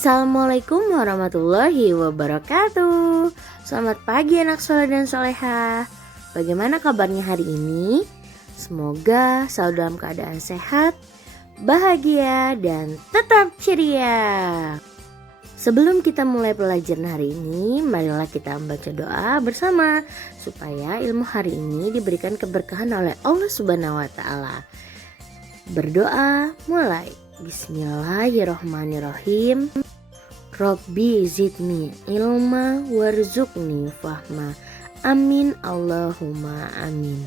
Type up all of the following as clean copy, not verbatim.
Assalamualaikum warahmatullahi wabarakatuh. Selamat pagi anak soleh dan soleha. Bagaimana kabarnya hari ini? Semoga selalu dalam keadaan sehat, bahagia, dan tetap ceria. Sebelum kita mulai pelajaran hari ini, marilah kita membaca doa bersama supaya ilmu hari ini diberikan keberkahan oleh Allah Subhanahu wa taala. Berdoa mulai. Bismillahirrohmanirrohim. Robbi zidni ilma warzuqni fahma. Amin Allahumma amin.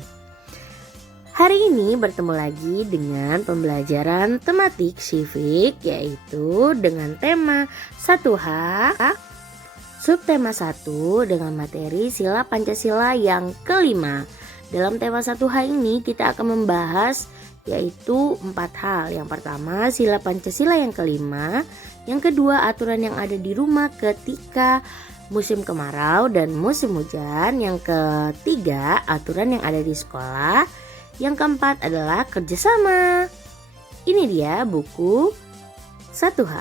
Hari ini bertemu lagi dengan pembelajaran tematik civic, yaitu dengan tema 1H, subtema 1 dengan materi sila Pancasila yang kelima. Dalam tema 1H ini kita akan membahas yaitu 4 hal. Yang pertama, sila Pancasila yang kelima. Yang kedua, aturan yang ada di rumah ketika musim kemarau dan musim hujan. Yang ketiga, aturan yang ada di sekolah. Yang keempat adalah kerjasama. Ini dia buku 1H.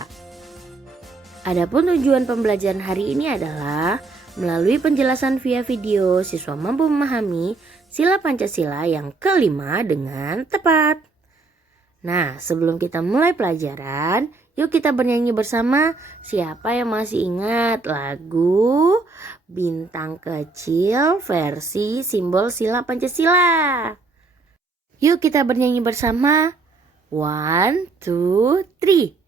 Adapun tujuan pembelajaran hari ini adalah melalui penjelasan via video, siswa mampu memahami sila Pancasila yang kelima dengan tepat. Nah, sebelum kita mulai pelajaran, yuk kita bernyanyi bersama. Siapa yang masih ingat lagu Bintang Kecil versi simbol sila Pancasila? Yuk kita bernyanyi bersama. 1, 2, 3.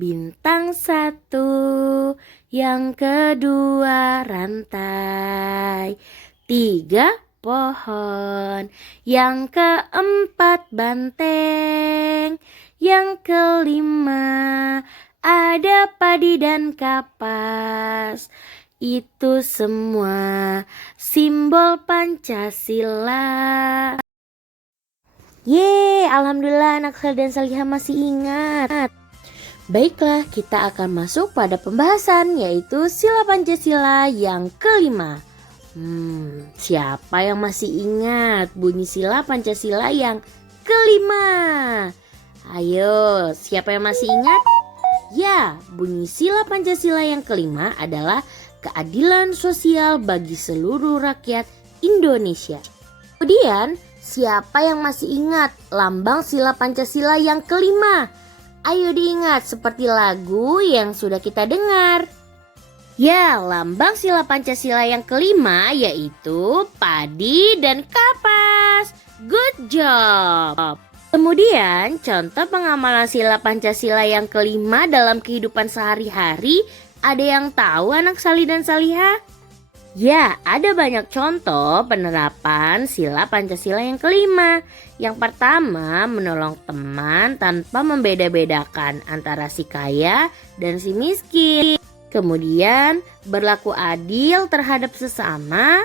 Bintang 1, yang kedua rantai, 3 pohon, yang keempat banteng, yang kelima ada padi dan kapas. Itu semua simbol Pancasila. Alhamdulillah anak soleh dan salihah masih ingat. Baiklah, kita akan masuk pada pembahasan, yaitu sila Pancasila yang kelima. Siapa yang masih ingat bunyi sila Pancasila yang kelima? Ayo, siapa yang masih ingat? Ya, bunyi sila Pancasila yang kelima adalah keadilan sosial bagi seluruh rakyat Indonesia. Kemudian, siapa yang masih ingat lambang sila Pancasila yang kelima? Ayo diingat seperti lagu yang sudah kita dengar. Ya, lambang sila Pancasila yang kelima yaitu padi dan kapas. Good job. Kemudian, contoh pengamalan sila Pancasila yang kelima dalam kehidupan sehari-hari, ada yang tahu anak salih dan salihah? Ya, ada banyak contoh penerapan sila Pancasila yang kelima. Yang pertama, menolong teman tanpa membeda-bedakan antara si kaya dan si miskin. Kemudian, berlaku adil terhadap sesama.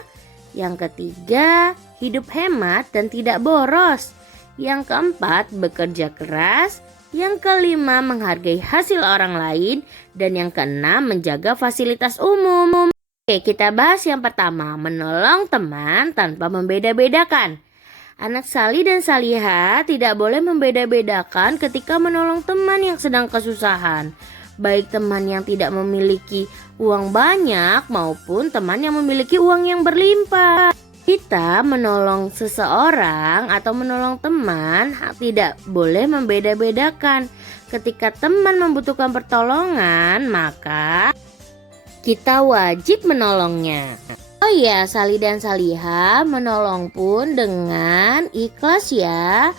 Yang ketiga, hidup hemat dan tidak boros. Yang keempat, bekerja keras. Yang kelima, menghargai hasil orang lain. Dan yang keenam, menjaga fasilitas umum. Oke, kita bahas yang pertama, menolong teman tanpa membeda-bedakan. Anak salih dan salihah tidak boleh membeda-bedakan ketika menolong teman yang sedang kesusahan. Baik teman yang tidak memiliki uang banyak maupun teman yang memiliki uang yang berlimpah. Kita menolong seseorang atau menolong teman tidak boleh membeda-bedakan. Ketika teman membutuhkan pertolongan, maka kita wajib menolongnya. Oh ya, salih dan salihah menolong pun dengan ikhlas ya.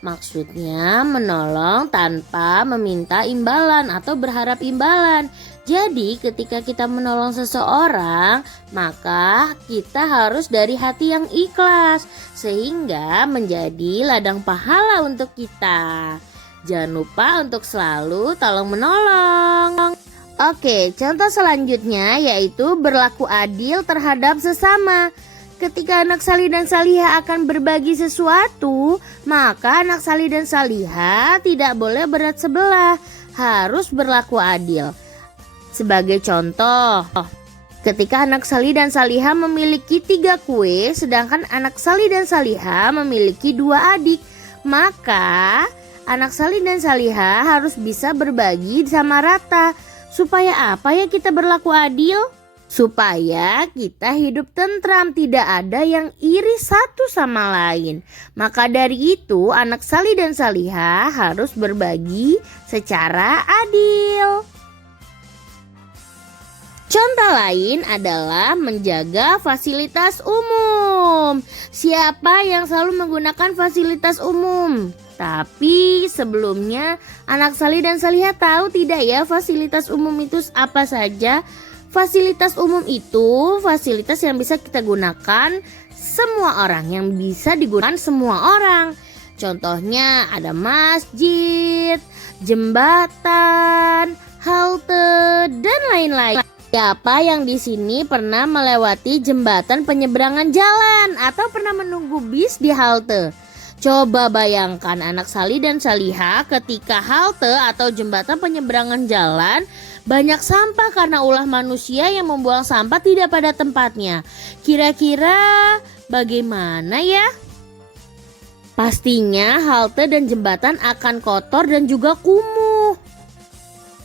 Maksudnya menolong tanpa meminta imbalan atau berharap imbalan. Jadi ketika kita menolong seseorang, maka kita harus dari hati yang ikhlas sehingga menjadi ladang pahala untuk kita. Jangan lupa untuk selalu tolong menolong. Oke, contoh selanjutnya yaitu berlaku adil terhadap sesama. Ketika anak salih dan salihah akan berbagi sesuatu, maka anak salih dan salihah tidak boleh berat sebelah, harus berlaku adil. Sebagai contoh, ketika anak salih dan salihah memiliki 3 kue, sedangkan anak salih dan salihah memiliki 2 adik, maka anak salih dan salihah harus bisa berbagi sama rata Supaya apa ya kita berlaku adil? Supaya kita hidup tentram, tidak ada yang iri satu sama lain. Maka dari itu anak salih dan salihah harus berbagi secara adil. Contoh lain adalah menjaga fasilitas umum. Siapa yang selalu menggunakan fasilitas umum? Tapi sebelumnya anak salih dan salihah tahu tidak ya fasilitas umum itu apa saja? Fasilitas umum itu fasilitas yang bisa kita gunakan semua orang, yang bisa digunakan semua orang. Contohnya ada masjid, jembatan, halte, dan lain-lain. Siapa yang di sini pernah melewati jembatan penyeberangan jalan atau pernah menunggu bis di halte? Coba bayangkan anak salih dan salihah ketika halte atau jembatan penyeberangan jalan banyak sampah karena ulah manusia yang membuang sampah tidak pada tempatnya. Kira-kira bagaimana ya? Pastinya halte dan jembatan akan kotor dan juga kumuh.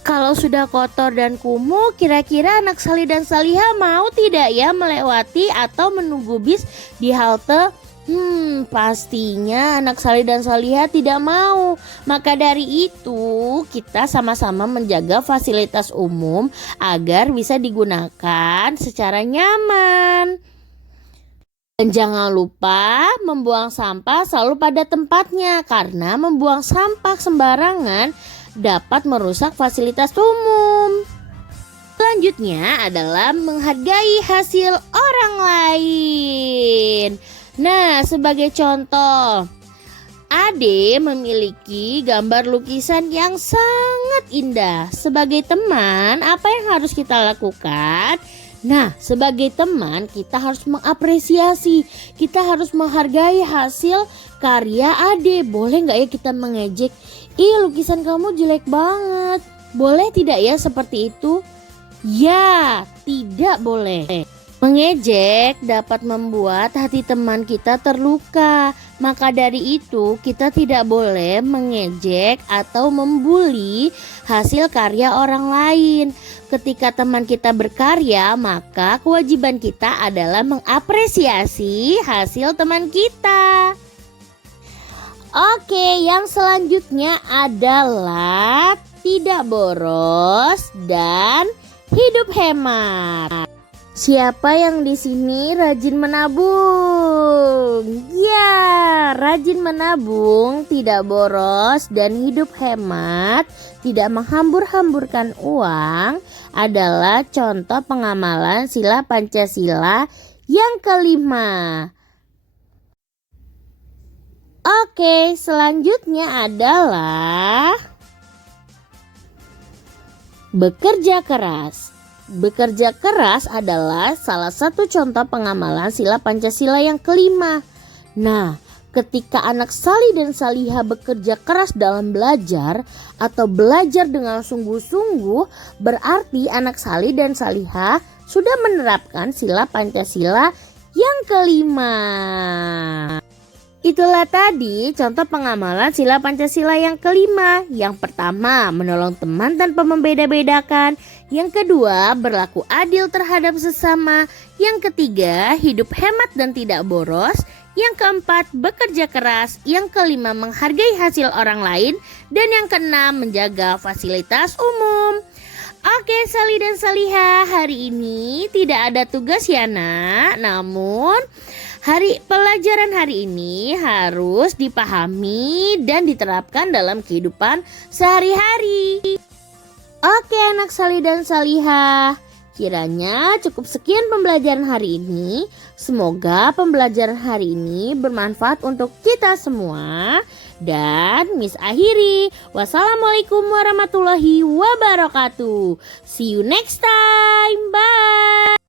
Kalau sudah kotor dan kumuh, kira-kira anak salih dan salihah mau tidak ya melewati atau menunggu bis di halte? Pastinya anak salih dan salihah tidak mau. Maka dari itu kita sama-sama menjaga fasilitas umum agar bisa digunakan secara nyaman. Dan jangan lupa membuang sampah selalu pada tempatnya, karena membuang sampah sembarangan dapat merusak fasilitas umum. Selanjutnya adalah menghargai hasil orang lain. Nah, sebagai contoh, Ade memiliki gambar lukisan yang sangat indah. Sebagai teman, apa yang harus kita lakukan? Nah, sebagai teman kita harus mengapresiasi, kita harus menghargai hasil karya Ade. Boleh nggak ya kita mengejek? Ih, lukisan kamu jelek banget. Boleh tidak ya seperti itu? Ya, tidak boleh. Mengejek dapat membuat hati teman kita terluka. Maka dari itu kita tidak boleh mengejek atau membuli hasil karya orang lain. Ketika teman kita berkarya, maka kewajiban kita adalah mengapresiasi hasil teman kita. Oke, yang selanjutnya adalah tidak boros dan hidup hemat. Siapa yang di sini rajin menabung? Ya, rajin menabung, tidak boros, dan hidup hemat, tidak menghambur-hamburkan uang adalah contoh pengamalan sila Pancasila yang kelima. Oke, selanjutnya adalah bekerja keras. Bekerja keras adalah salah satu contoh pengamalan sila Pancasila yang kelima. Nah, ketika anak salih dan salihah bekerja keras dalam belajar atau belajar dengan sungguh-sungguh, berarti anak salih dan salihah sudah menerapkan sila Pancasila yang kelima. Itulah tadi contoh pengamalan sila Pancasila yang kelima. Yang pertama, menolong teman tanpa membeda-bedakan. Yang kedua, berlaku adil terhadap sesama. Yang ketiga, hidup hemat dan tidak boros. Yang keempat, bekerja keras. Yang kelima, menghargai hasil orang lain. Dan yang keenam, menjaga fasilitas umum. Oke, salih dan salihah, hari ini tidak ada tugas ya nak. Namun pelajaran hari ini harus dipahami dan diterapkan dalam kehidupan sehari-hari. Oke anak salih dan salihah, kiranya cukup sekian pembelajaran hari ini. Semoga pembelajaran hari ini bermanfaat untuk kita semua. Dan Miss akhiri, wassalamualaikum warahmatullahi wabarakatuh. See you next time, bye.